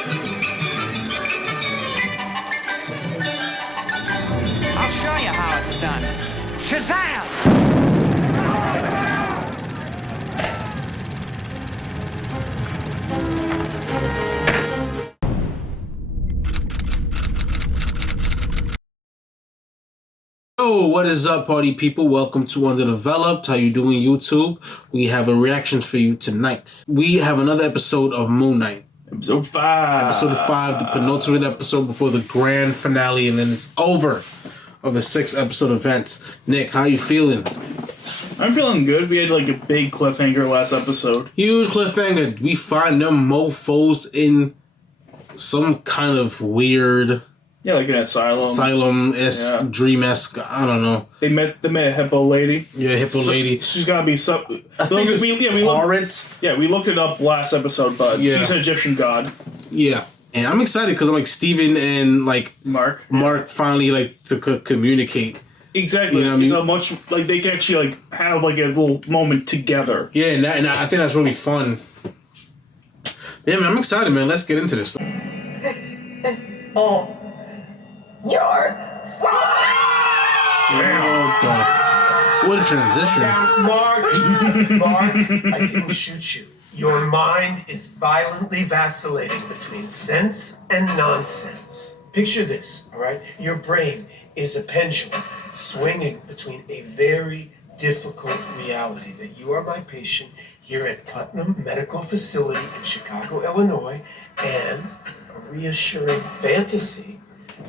I'll show you how it's done. Shazam! Yo, what is up, party people? Welcome to Underdeveloped. How you doing, YouTube? We have a reaction for you tonight. We have another episode of Moon Knight. Episode 5. Episode 5, the penultimate episode before the grand finale, and then it's over of the 6-episode event. Nick, how you feeling? I'm feeling good. We had like a big cliffhanger last episode. Huge cliffhanger. We find them mofos in some kind of weird Yeah, like an asylum-esque, dream-esque, I don't know. They met a hippo lady. Yeah, hippo lady. She's gotta be some. I think we looked it up last episode, but she's an Egyptian god. Yeah. And I'm excited because I'm like Steven and like Mark finally like to communicate. Exactly. You know what I mean? So much like they can actually like have like a little moment together. Yeah, and I think that's really fun. Yeah, man, I'm excited, man. Let's get into this. It's all your fault. What a transition. Mark, I didn't shoot you. Your mind is violently vacillating between sense and nonsense. Picture this, all right? Your brain is a pendulum swinging between a very difficult reality that you are my patient here at Putnam Medical Facility in Chicago, Illinois, and a reassuring fantasy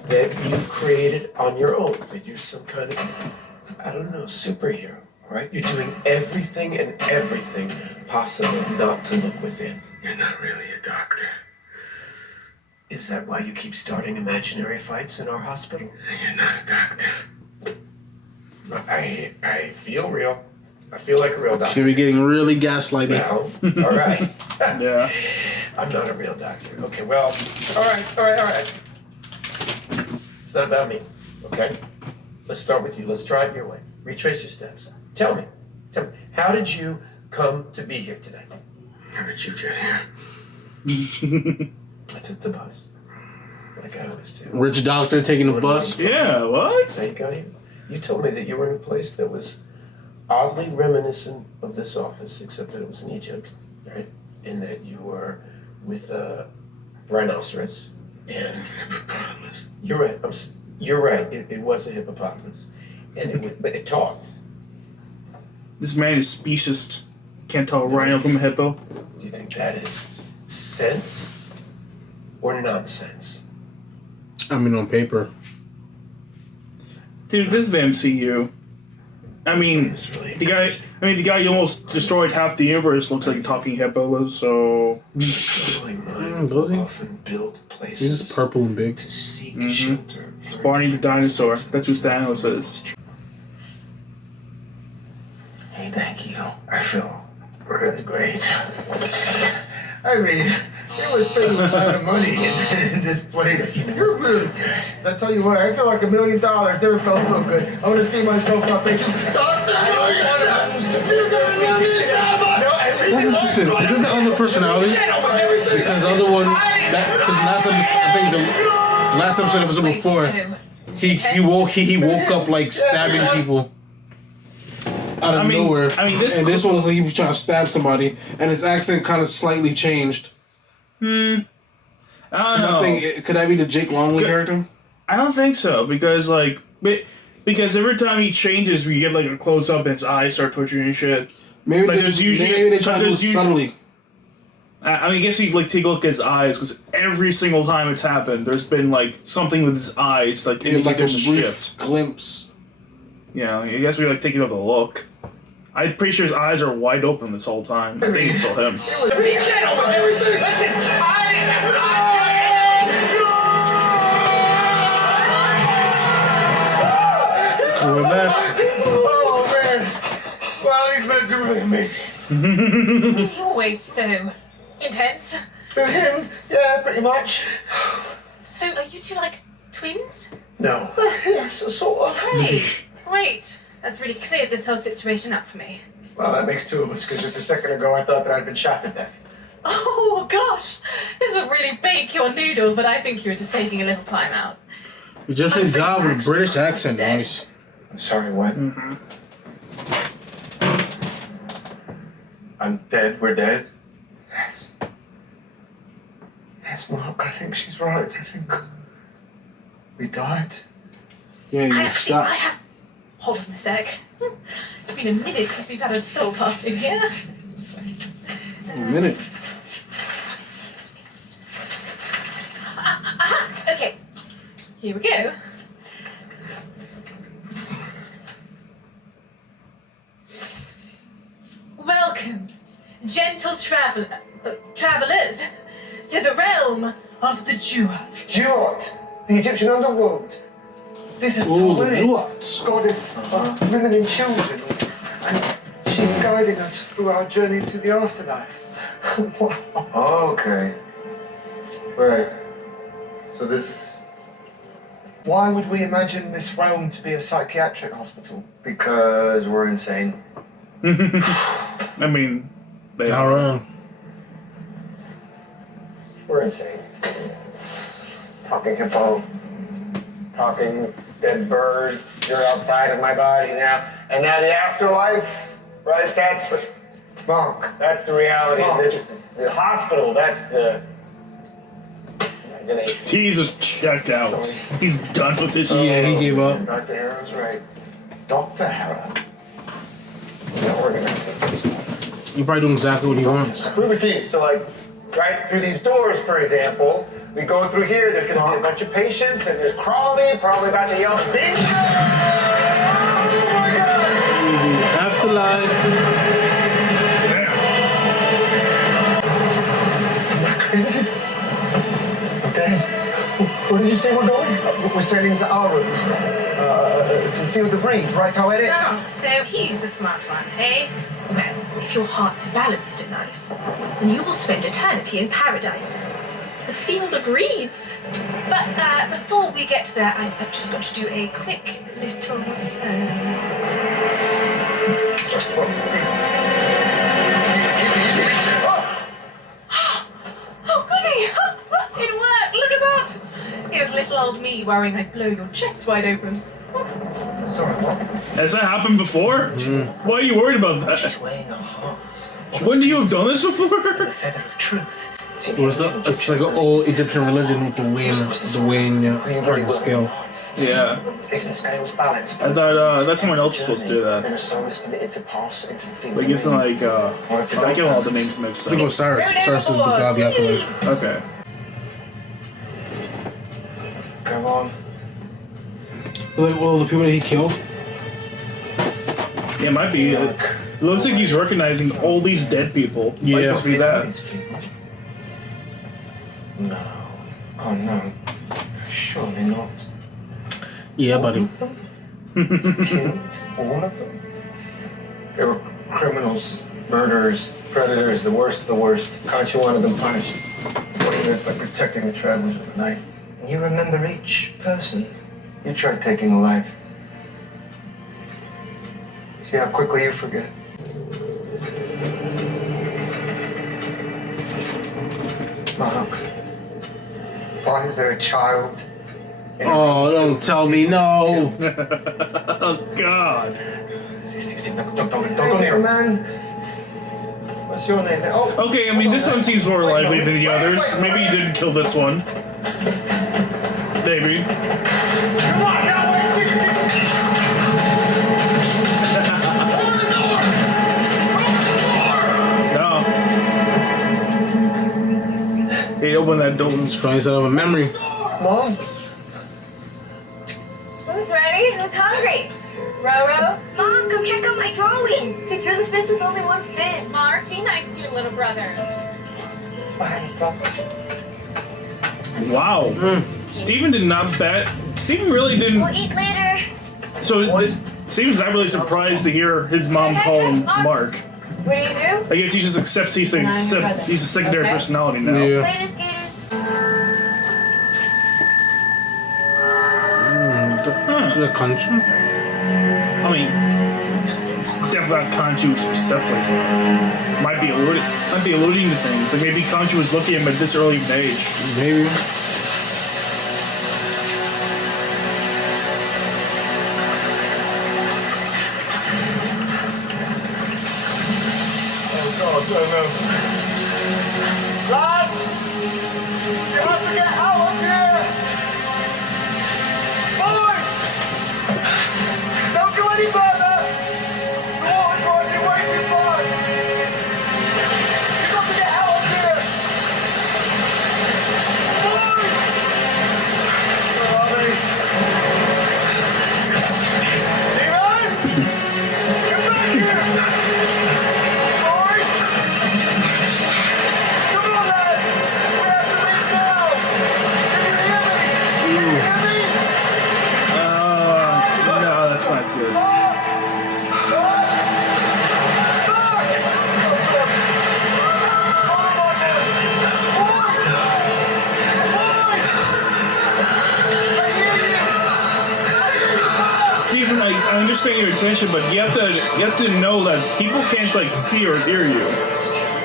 that you've created on your own, that you're some kind of, I don't know, superhero, right? You're doing everything and everything possible not to look within. You're not really a doctor. Is that why you keep starting imaginary fights in our hospital? You're not a doctor. I feel real. I feel like a real doctor. Here we're getting really gaslighted. Well, all right. Yeah. I'm not a real doctor. Okay, well, all right. It's not about me, okay? Let's start with you. Let's try it your way. Retrace your steps. Tell me, how did you come to be here today? How did you get here? I took the bus. Like I always do. Rich doctor taking the bus? Yeah, what? How you got here? You told me that you were in a place that was oddly reminiscent of this office, except that it was in Egypt, right? And that you were with a rhinoceros and hippopotamus. You're right. You're right. It was a hippopotamus, and but it talked. This man is speciest. Can't tell a rhino from a hippo. Do you think that is sense or nonsense? I mean, on paper. Dude, this is the MCU. I mean, the guy who almost destroyed half the universe looks like a talking hippo, so... Does he? Often build places. He's purple and big. To seek shelter. It's Barney the dinosaur. That's who Thanos is. Hey, thank you. I feel really great. I mean, it was spending a lot of money in this place. You're really good. I tell you what, I feel like $1 million. Never felt so good. I want to see myself up there. Doctor, you're gonna That's interesting. Is it the other personality? Because the other one, because last episode, I think the last episode before, he woke up like stabbing people out of nowhere. This one was like he was trying to stab somebody, and his accent kind of slightly changed. I don't know. Could that be the Jake Longley character? I don't think so, because because every time he changes, we get like a close up and his eyes start twitching and shit. Maybe they try to do it subtly. I mean, I guess you like take a look at his eyes, because every single time it's happened, there's been like something with his eyes, like there's a shift, glimpse. You know, I guess we like taking another look. I'm pretty sure his eyes are wide open this whole time. I think it's still him. We're back. Oh, man. Well, these meds are really amazing. Is he always so intense? Him? Yeah, pretty much. So are you two like twins? No. Yes, sort of. Hey, great. That's really cleared this whole situation up for me. Well, that makes two of us, because just a second ago I thought that I'd been shot to death. Oh gosh, this will really bake your noodle, but I think you're just taking a little time out. Egyptian god with a British accent, nice. I'm sorry, what? I'm dead. We're dead? Yes. Yes, Mark, I think she's right. I think we died. Yeah, you I shot. have. Hold on a sec. It's been a minute since we've had a soul costume here. A minute. Excuse me. Okay, here we go. Welcome, gentle travelers, to the realm of the Duat. Duat, the Egyptian underworld. This is Ooh, the Taweret, Duats. goddess of women and children. And she's guiding us through our journey to the afterlife. Wow. Okay. Right. So this is... Why would we imagine this realm to be a psychiatric hospital? Because we're insane. I mean, they Not are. wrong. We're insane. Talking hippo. Talking dead bird. You're outside of my body now. And now the afterlife, right? That's... Mark. That's the reality of this. Is the hospital, that's the... imagination. He's just checked out. He's done with this shit. Yeah, he gave up. Dr. Harrow's right. Dr. Harrow. This is not organized. He probably doing exactly what he wants. Prove it to you. So, like, right through these doors, for example, we go through here, there's gonna be a bunch of patients, and there's Crawley, probably about to yell, "Bingo!" Oh my God! Afterlife. Crazy. I'm dead. Where did you say we're going? We're sailing to our rooms. To feel the breeze, right, Taweret? Oh, so he's the smart one, hey? Well, if your heart's balanced in life, then you will spend eternity in paradise. The field of reeds. But before we get there, I've just got to do a quick little... Oh, goody! It worked! Look at that! It was little old me worrying I'd blow your chest wide open. Sorry, what? Has that happened before? Why are you worried about that? Weighing our hearts. Wouldn't you have done this before? The feather of truth. It was it's like an old Egyptian religion with the weighing part of the scale. Yeah. If the scale's balanced, I thought that's someone else supposed to do then that. a soul is permitted to pass into the field. Like, isn't like, I get all the names mixed I think it up. was Cyrus. Cyrus is the god of the afterlife. Okay. Go on. Like, well, the people that he killed. Yeah, it might be. It looks like he's recognizing all these dead people. Might Yeah. just be that. No. Oh no. Surely not. Yeah, buddy. Killed all of them? They were criminals, murderers, predators, the worst of the worst. Can't you want them punished? That's what he meant by protecting the travelers of the night. You remember each person? You tried taking a life. See how quickly you forget. Mark, why is there a child? Oh, don't tell me no. Oh, God. Don't go near him, man. What's your name? Oh, Okay, I mean, this one seems more likely than the others. Maybe he didn't kill this one. Maybe. come on, now let's get it. No. He opened that door. He's trying to set up a memory. Mom. Who's ready? Who's hungry? Roro? Mom, come check out my drawing. Picture the fish with only one fin. Mark, be nice to your little brother. Wow. Stephen did not bet. Stephen really didn't. We'll eat later. So Stephen's not really surprised to hear his mom call him Mark. What do you do? I guess he just accepts he's a secondary Okay. personality now. Yeah. Later, skaters. The country? I mean, it's definitely not Khonshu specifically. Might be alluding to things. Like maybe Khonshu was looking at him at this early of an age. Maybe. Lads! You have to get out of here! Boys! Don't go any further! The water's rising way too fast! You've got to get out of here! Boys! Where are they? Steven! Get back here! Boys! Come on, lads! We have to leave now! Can you hear me? Can you hear me? No, that's not good. Stephen, I understand your attention, but you have to know that people can't like see or hear you.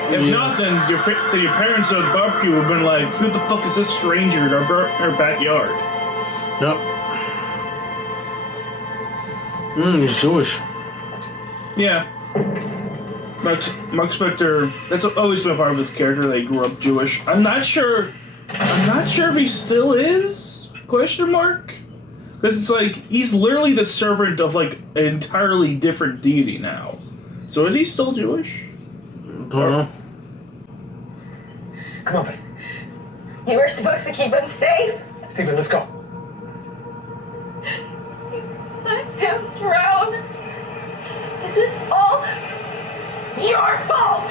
If not, then your parents at the barbecue have been like, "Who the fuck is this stranger in our backyard?" Yep. He's Jewish. Yeah. Mark Spector, that's always been a part of his character that he grew up Jewish. I'm not sure if he still is? Question mark? Because it's like, he's literally the servant of like an entirely different deity now. So is he still Jewish? Don't know. Come on, buddy. You were supposed to keep him safe. Steven, let's go. I am proud. This is all your fault.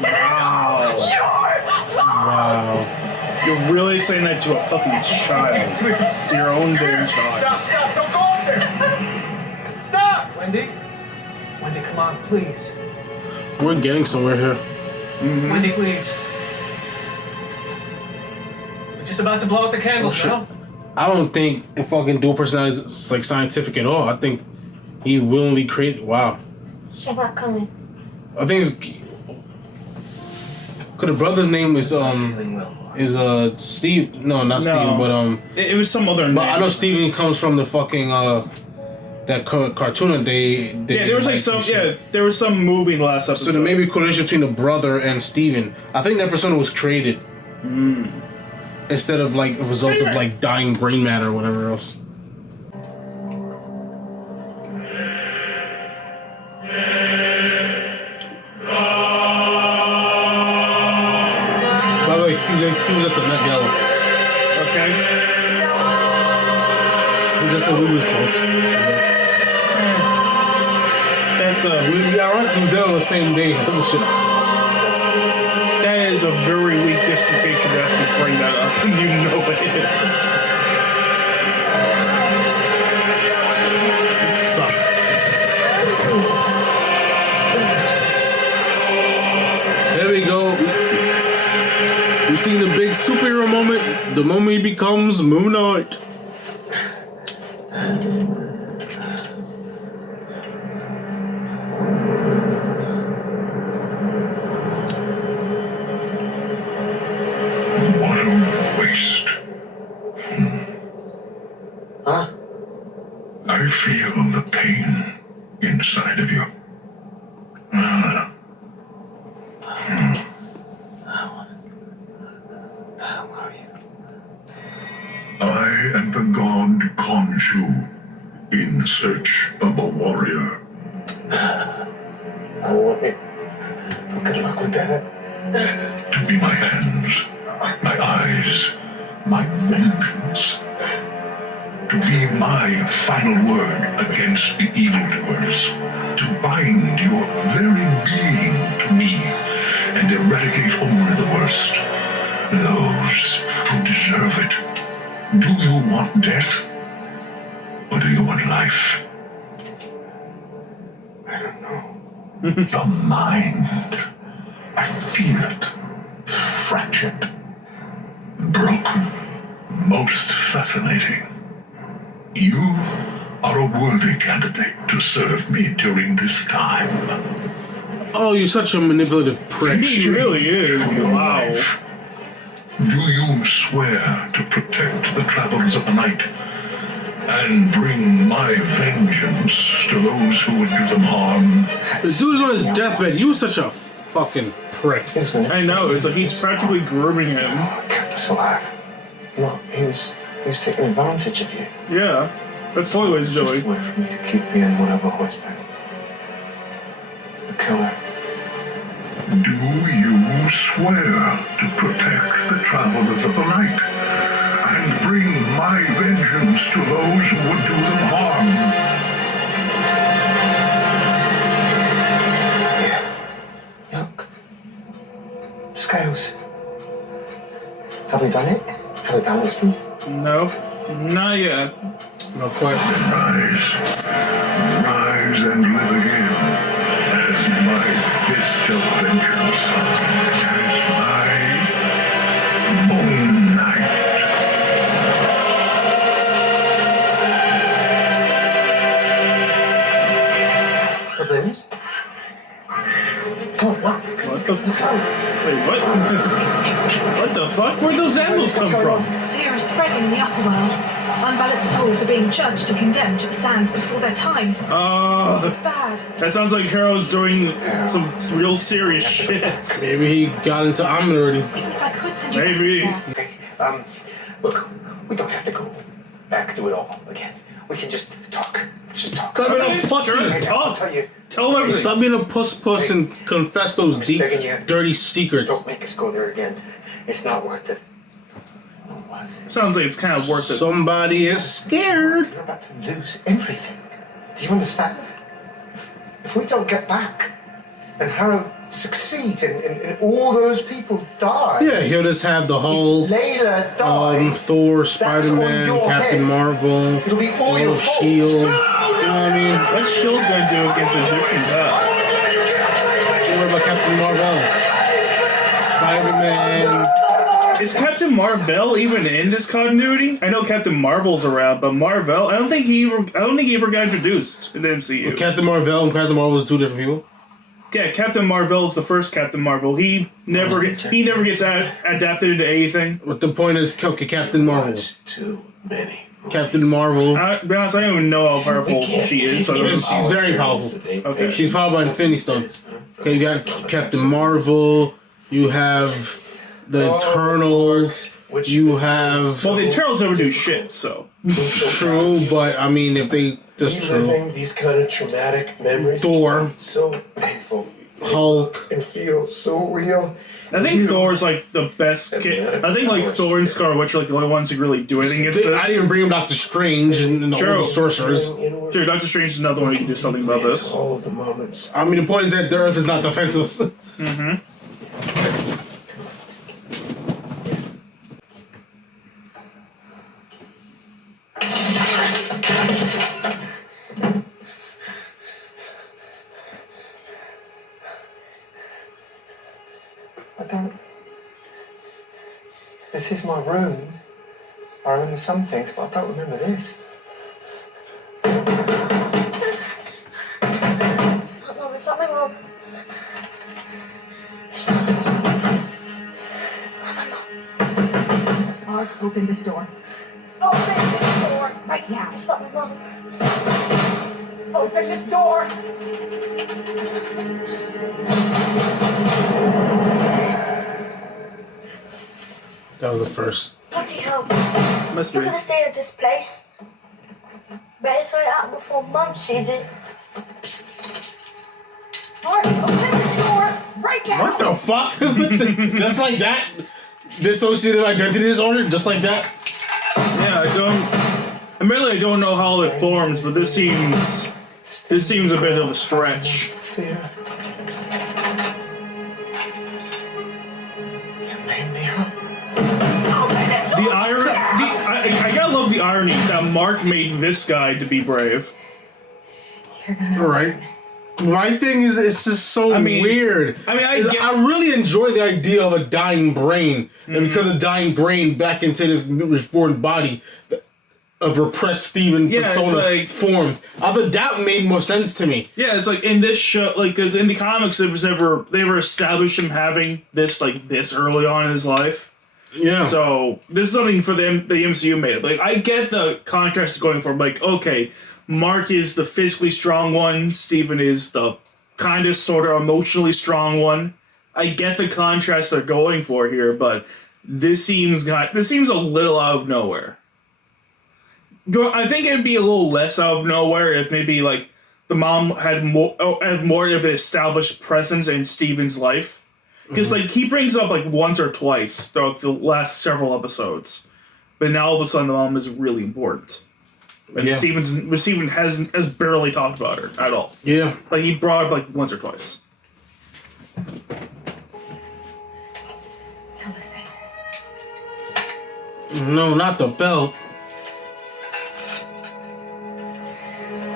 This is all your fault. Wow. You're really saying that to a fucking child. To your own damn child. Stop! Don't go up there! Stop! Wendy? Wendy, come on, please. We're getting somewhere here. Wendy, please. We're just about to blow out the candles, shit. now. I don't think the fucking dual personality is like scientific at all. I think he willingly created. Wow. She's not coming. I think it's. Cause the brother's name is Steve. No, not Steven, but It was some other name. But I know Steven comes from the fucking that cartoon that they Yeah, there was like some. Yeah, there was some movie in the last episode. So there may be a correlation between the brother and Steven. I think that persona was created instead of like a result of like dying brain matter or whatever else. By the way, he was at the Met Gala. Okay. Just the we was close. That's We alright. He was there on the same day. that is a very weak justification to actually bring that up, and you know it is. Suck. There we go. We've seen the big superhero moment. The moment he becomes Moon Knight. What a waste. Huh? I feel the pain inside of you. I am the god Khonshu, in search of a warrior. Good luck with that. To be my hands, my eyes, my vengeance. To be my final word against the evildoers. To bind your very being to me and eradicate only the worst. Those who deserve it. Do you want death? Or do you want life? I don't know. Your mind. I feel it. Fractured. Broken. Most fascinating. You are a worthy candidate to serve me during this time. Oh, you're such a manipulative prick. He really is. Wow. Do you swear to protect the travelers of the night and bring my vengeance to those who would do them harm? This dude's on his deathbed. You were such a fucking prick. I know. It's like he's practically grooming him. Kept us alive. Look, he was taking advantage of you. Yeah. That's totally what he's It's just a doing. way for me to keep being one of a husband. A killer. Do you swear to protect the travelers of the night and bring my vengeance to those who would do them harm? Yeah. Look. Scales. Have we done it? Have we balanced them? No. Not yet. No question. Rise and live again as my fist of vengeance, as my Moon Knight. Baboons? Oh, what? What the fuck? Wait, what? What the fuck? Where'd those animals come from? Fear is spreading in the upper world. Unbalanced souls are being judged and condemned to the sands before their time. It's bad. That sounds like Hero's doing some real serious shit. Maybe he got into Omni already. Even if I could send you Maybe. back Okay, look, we don't have to go back through it all again. We can just talk. Let's just talk. Stop being a pussy. Sure. I'll Talk. tell you, Tell him everything. Stop being a puss and confess those deep, begging you. dirty secrets. don't make us go there again. It's not worth it. What? Sounds like it's kind of worth it. Somebody is scared. We're about to lose everything. Do you understand? If we don't get back, and Harrow succeeds, and all those people die. Yeah, he'll just have the whole Layla dies. Thor, that's on Spider-Man, your Captain head. Marvel, It'll be all your fault. Shield. You know what I mean? What's Shield gonna do against Egyptians? Don't worry about Captain Marvel. Spider-Man. Is Captain Marvel even in this continuity? I know Captain Marvel's around, but Marvel, I don't think he ever got introduced in the MCU. Captain Marvel and Captain Marvel is two different people. Yeah, Captain Marvel is the first Captain Marvel. He never gets adapted into anything. But the point is, okay, Captain Marvel. That's too many. Captain Marvel. To be honest, I don't even know how powerful she is. So I don't She's know. very powerful. Okay. She's powered by Infinity Stone. Okay, you got Captain Marvel. You have the Eternals. You have Well, the Eternals never do shit, so. true, but I mean, if they just true. Reliving these kind of traumatic memories. Thor, So painful. Hulk. And feel so real. I think Thor's like the best kid. I think like Thor and Scarlet Witch are like the only ones who really do anything against I this. didn't even bring him Doctor Strange and all True. the sorcerers. Sure, Doctor Strange is another one who can do something about this. All of the moments. I mean, the point is that the Earth is not defenseless. I don't. This is my room. I remember some things, but I don't remember this. It's not Mum, it's not my mum. It's not my mum. It's not my mum. Mark, open this door. Open this door right now. It's not my mum. Open this door! That was the first. Bloody hell. Must be. Look at the state of this place. Better sort it out before Mum sees it. Mark, open this door right now! What the fuck? Just like that? Dissociative identity disorder? Just like that? Yeah, Admittedly, I don't know how it forms, but this seems a bit of a stretch. Fear. You made me up. The irony, I gotta love the irony that Mark made this guy to be brave. You're gonna Right. My thing is, it's just so weird. I get- I really enjoy the idea of a dying brain, and because of dying brain back into this reborn body, repressed Steven Yeah, it's persona like- formed. Other that made more sense to me. Yeah, it's like in this show, like, because in the comics, they never established him having this early on in his life. Yeah. So this is something for the MCU made. Like, I get the contrast going for, like, okay, Mark is the physically strong one, Steven is the kind of sort of emotionally strong one. I get the contrast they're going for here, but this seems a little out of nowhere. I think it'd be a little less out of nowhere if maybe like the mom had more of an established presence in Steven's life, because like he brings up like once or twice throughout the last several episodes, but now all of a sudden the mom is really important, and Steven has barely talked about her at all. Yeah. Like he brought up like once or twice. So listen. No, not the belt.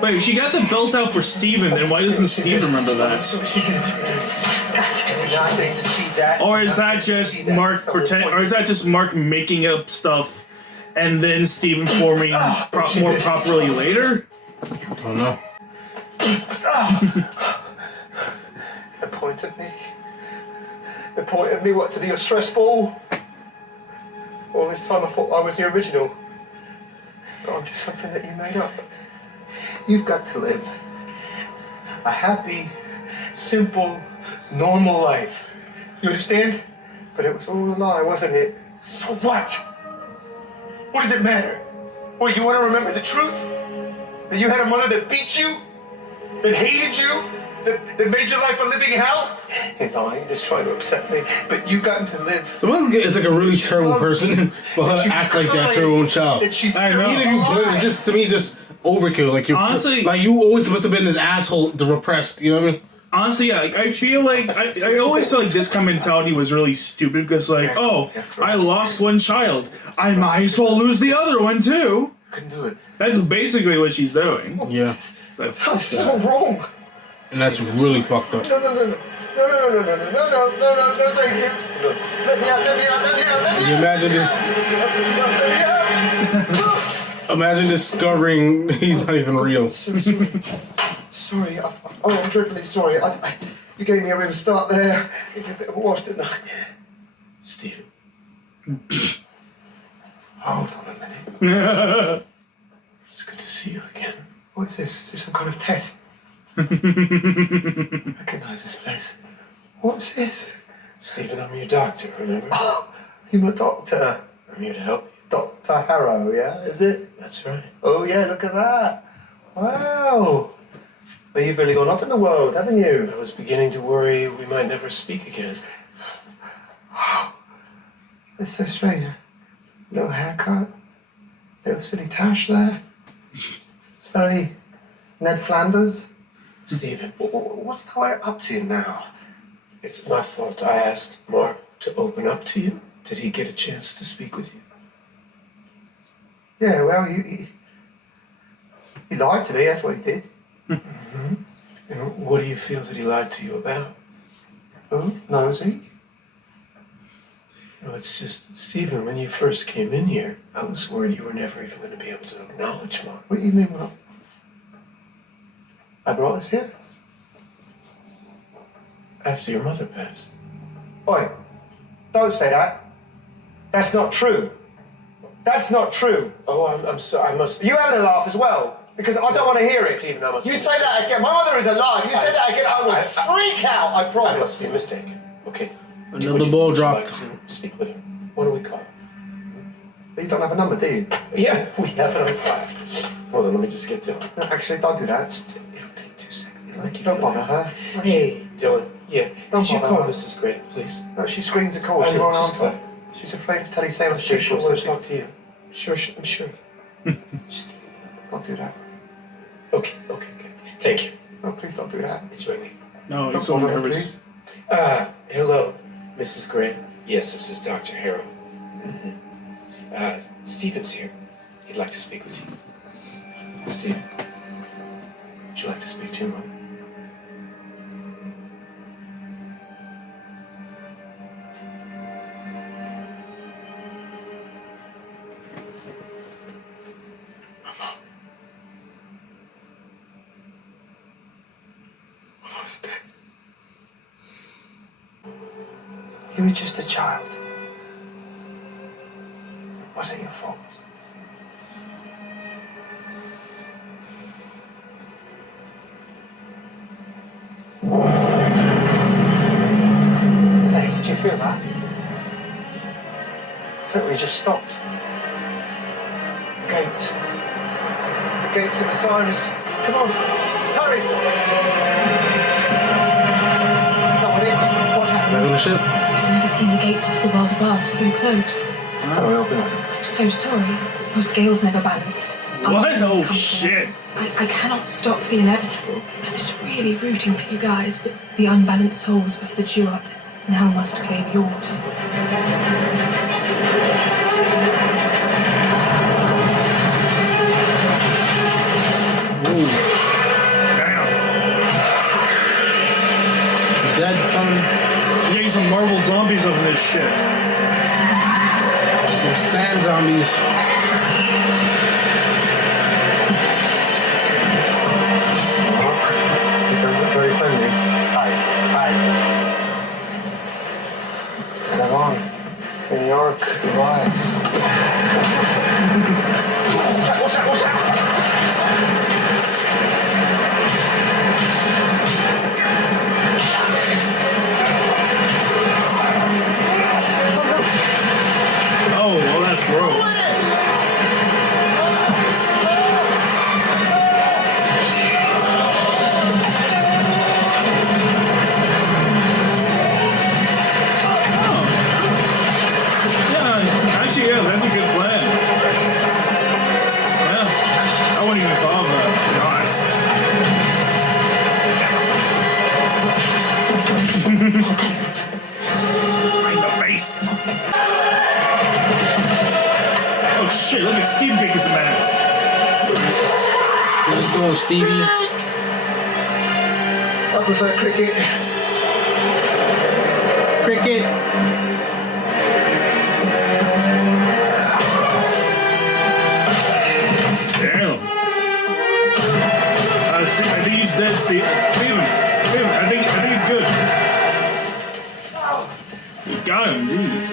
Wait, she got the belt out for Steven, then why doesn't Steven remember that? Disgusting. Nothing to see that. Or is that just Mark Mark making up stuff, and then Steven forming more properly later? I don't know. They point at me. They point at me what to be a stress ball. All this time I thought I was the original. But I'm just something that you made up. You've got to live a happy, simple, normal life. You understand? But it was all a lie, wasn't it? So what? What does it matter? What, you want to remember the truth? That you had a mother that beat you? That hated you? That made your life a living hell? You're lying, just trying to upset me. But you've gotten to live. The mother is like a really terrible person for her to act like that to her own child. That she's I know. Even if you put it, just to me, just overkill. Like you, Honestly- like you always must have been an asshole, the repressed. You know what I mean? Honestly, yeah, like, I feel like I always felt like this kind of mentality was really stupid because, like, oh, I lost one child, I might as well lose the other one too. Couldn't do it. That's basically what she's doing. Yeah, It's like, That's so wrong. and that's really fucked up. No, thank you. Let me out. Can you imagine this? Imagine discovering he's not even real. Sorry, I'm dreadfully sorry. You gave me a real start there. A bit of a wash, didn't I? Steven. Hold on a minute. It's good to see you again. What is this? Is this some kind of test? Recognize this place. What's this? Steven, I'm your doctor, remember? Oh, you're my doctor. I'm here to help you. Dr. Harrow, yeah? Is it? That's right. Oh, yeah, look at that. Wow. Well, you've really gone up in the world, haven't you? I was beginning to worry we might never speak again. That's so strange. Little haircut. Little silly tash there. It's very Ned Flanders. Steven, What's the way up to now? it's my fault I asked Mark to open up to you. Did he get a chance to speak with you? Yeah, well, he lied to me, that's what he did. And what do you feel that he lied to you about? Oh, nosy. No, it's just, Steven, when you first came in here, I was worried you were never even going to be able to acknowledge Mark. What do you mean, what? I brought us here? After your mother passed. Oi, don't say that. That's not true. That's not true. Oh, I'm sorry, I must... You having a laugh as well? Because I don't want to hear it. Steven, I must You be say that again. My mother is alive. You say that again, I will freak out, I I promise. must be mistaken. Okay. Another ball dropped. Would you like to speak with her? What do we call her? But you don't have a number, do you? Yeah, we have it on file. Hold on, let me just get Dylan. No, actually, don't do that. It'll take 2 seconds. Like you Don't feel bother that. her. Hey, Dylan. Yeah, Don't could you bother call her. Mrs. Gray, please? No, she screens a call. I She know, won't just answer. She's afraid of telesales I'm sure she'll people, want so to talk to you. I'm sure. don't do that. Okay, good. Thank you. No, please don't do that. It's ringing. no, he's Don't so bother her, nervous. Hello, Mrs. Gray. Yes, this is Dr. Harrow. Steven's here. He'd like to speak with you. Steven, would you like to speak to your mother? You were just a child. It wasn't your fault. Hey, did you feel that? I think we just stopped. Gates. The gates of Osiris. Come on, hurry! Is that what it is? What's happening? Back on the ship. I've never seen the gates to the world above so close. How do we open it? I'm so sorry. Your scales never balanced. What? Ultimately, Oh, it's come shit. I cannot stop the inevitable. I was really rooting for you guys, but the unbalanced souls of the Duat now must claim yours. Damn. Dead coming. You're getting some Marvel zombies up in this shit. Some sand zombies. You don't look very friendly. Hi. Come on. New York, goodbye. Watch out! Oh, well, that's gross. Yeah, actually, yeah, that's a good plan. Yeah, I wouldn't even thought of that, to be honest. Right in the face. Oh shit, look at Steve kicking some ass. Let's go, Stevie. I prefer cricket. Cricket. Damn. I think he's dead, Steven, I think he's good. You got him, jeez.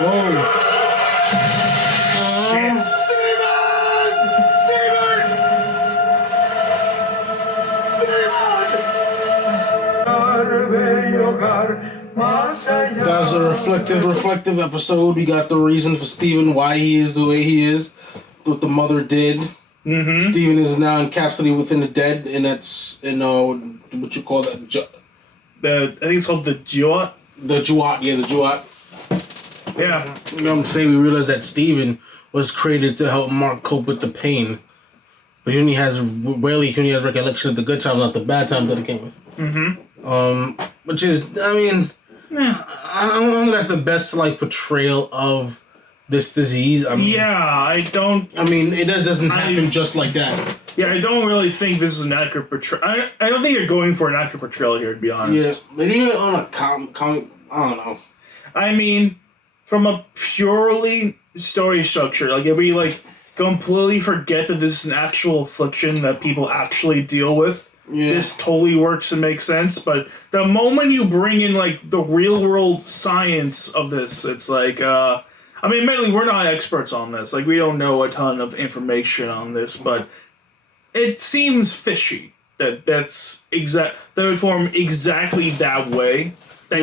Whoa. Shit. That was a reflective episode. We got the reason for Steven, why he is the way he is, what the mother did. Mm-hmm. Steven is now encapsulated within the dead, and that's, what you call that? I think it's called the Duat. The Juat, yeah, the Juat. Yeah. You know what I'm saying? We realized that Steven was created to help Mark cope with the pain. But he only has recollection of the good times, not the bad times that he came with. Mm-hmm. Which is, I mean, I don't think that's the best, portrayal of this disease. I mean, Yeah, I don't... I mean, it doesn't happen just like that. Yeah, I don't really think this is an accurate portrayal. I don't think you're going for an accurate portrayal here, to be honest. Yeah, but even on a comic, I don't know. I mean, from a purely story structure, if we, completely forget that this is an actual affliction that people actually deal with, this totally works and makes sense. But the moment you bring in, the real-world science of this, it's I mean, admittedly, we're not experts on this. We don't know a ton of information on this, but it seems fishy that that would form exactly that way. That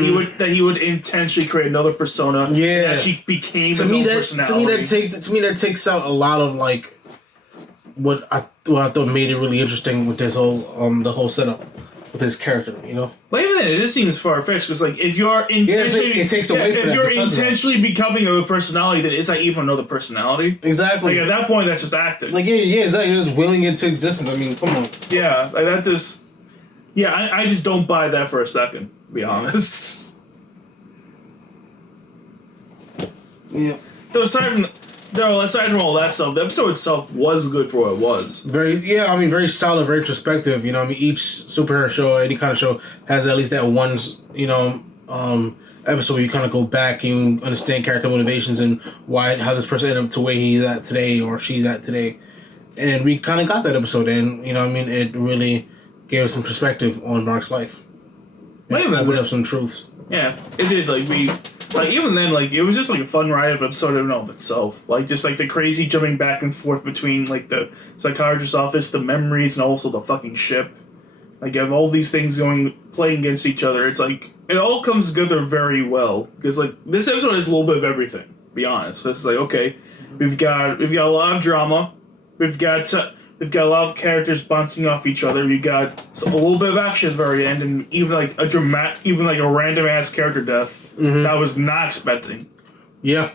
he would intentionally create another persona. Yeah, that actually became his own personality. To me, that takes out a lot of what I thought made it really interesting with this whole the whole setup with his character. You know. But even then, it just seems far fetched because if you're intentionally, it takes away from if that you're because of that. intentionally becoming a personality, then is that even another personality? Exactly. At that point, that's just acting. Exactly. You're just willing it to existence. I mean, come on. Yeah, that just. Yeah, I just don't buy that for a second. To be honest. Yeah. Aside from all that stuff, the episode itself was good for what it was. Very solid, very introspective. Each superhero show, any kind of show, has at least that one, episode where you kind of go back and you understand character motivations and how this person ended up to where he's at today or she's at today. And we kind of got that episode, and you know, what I mean, it really gave us some perspective on Mark's life. Wait a minute. Opened up some truths. Yeah, it did. Even then, it was just like a fun ride of episode in and of itself. Like, just like the crazy jumping back and forth between like the psychiatrist's office, the memories, and also the fucking ship. Like, you have all these things playing against each other. It's like it all comes together very well because like this episode has a little bit of everything. To be honest, it's like okay, we've got a lot of drama. We've got a lot of characters bouncing off each other. We got a little bit of action at the very end, and even like a random ass character death that I was not expecting. Yeah.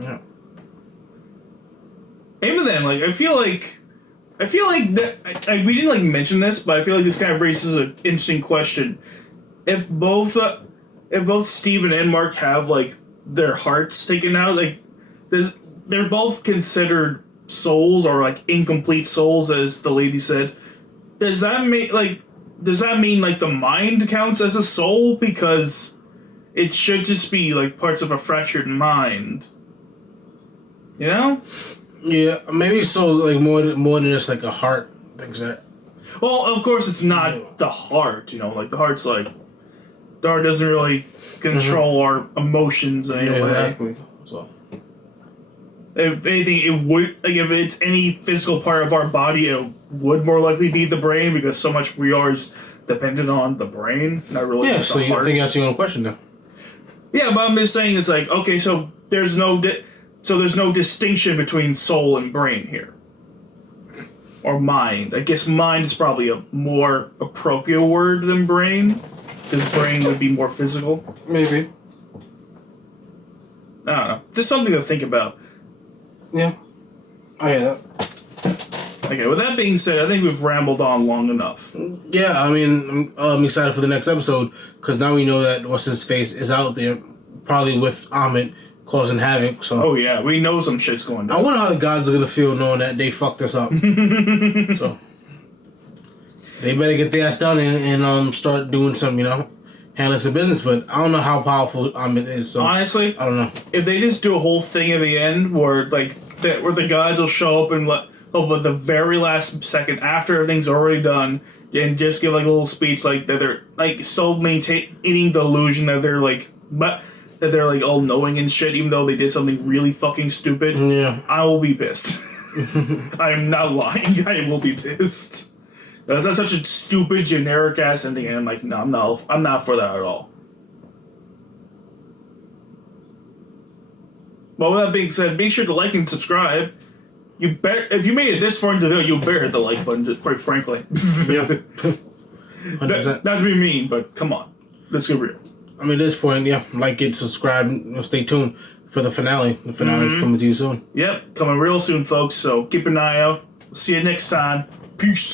Yeah. Even then, I feel like that we didn't mention this, but I feel like this kind of raises an interesting question. If both Steven and Mark have their hearts taken out, they're both considered souls or incomplete souls, as the lady said. Does that mean the mind counts as a soul, because it should just be parts of a fractured mind? You know? Yeah, maybe souls more than just a heart. Things that. Well, of course it's not the heart. The heart's the heart doesn't really control our emotions in any way. Exactly. So. If anything, it would if it's any physical part of our body, it would more likely be the brain, because so much we are is dependent on the brain, not really. Yeah, the so you heart. think that's your own question now? Yeah, but I'm just saying it's okay, so there's no distinction between soul and brain here, or mind. I guess mind is probably a more appropriate word than brain, because brain would be more physical. Maybe. I don't know. Just something to think about. Yeah. I hear that. Okay, with that being said, I think we've rambled on long enough. Yeah, I mean, I'm excited for the next episode, because now we know that What's-His-Face is out there, probably with Amit causing havoc. So. Oh yeah, we know some shit's going down. I wonder how the gods are going to feel knowing that they fucked us up. So. They better get their ass done and start doing some, handling some business, but I don't know how powerful Amit is. So honestly, I don't know. If they just do a whole thing at the end where where the gods will show up and at the very last second after everything's already done, and just give a little speech that they're so maintaining the illusion that they're that they're all knowing and shit, even though they did something really fucking stupid. Yeah, I will be pissed. I am not lying. I will be pissed. That's such a stupid, generic ass ending, and I'm no, I'm not for that at all. Well, with that being said, be sure to like and subscribe. If you made it this far into the video, you better hit the like button, quite frankly. Yeah. Not to be mean, but come on. Let's get real. I mean, at this point, yeah, like it, subscribe, stay tuned for the finale. The finale is coming to you soon. Yep, coming real soon, folks, so keep an eye out. See you next time. Peace.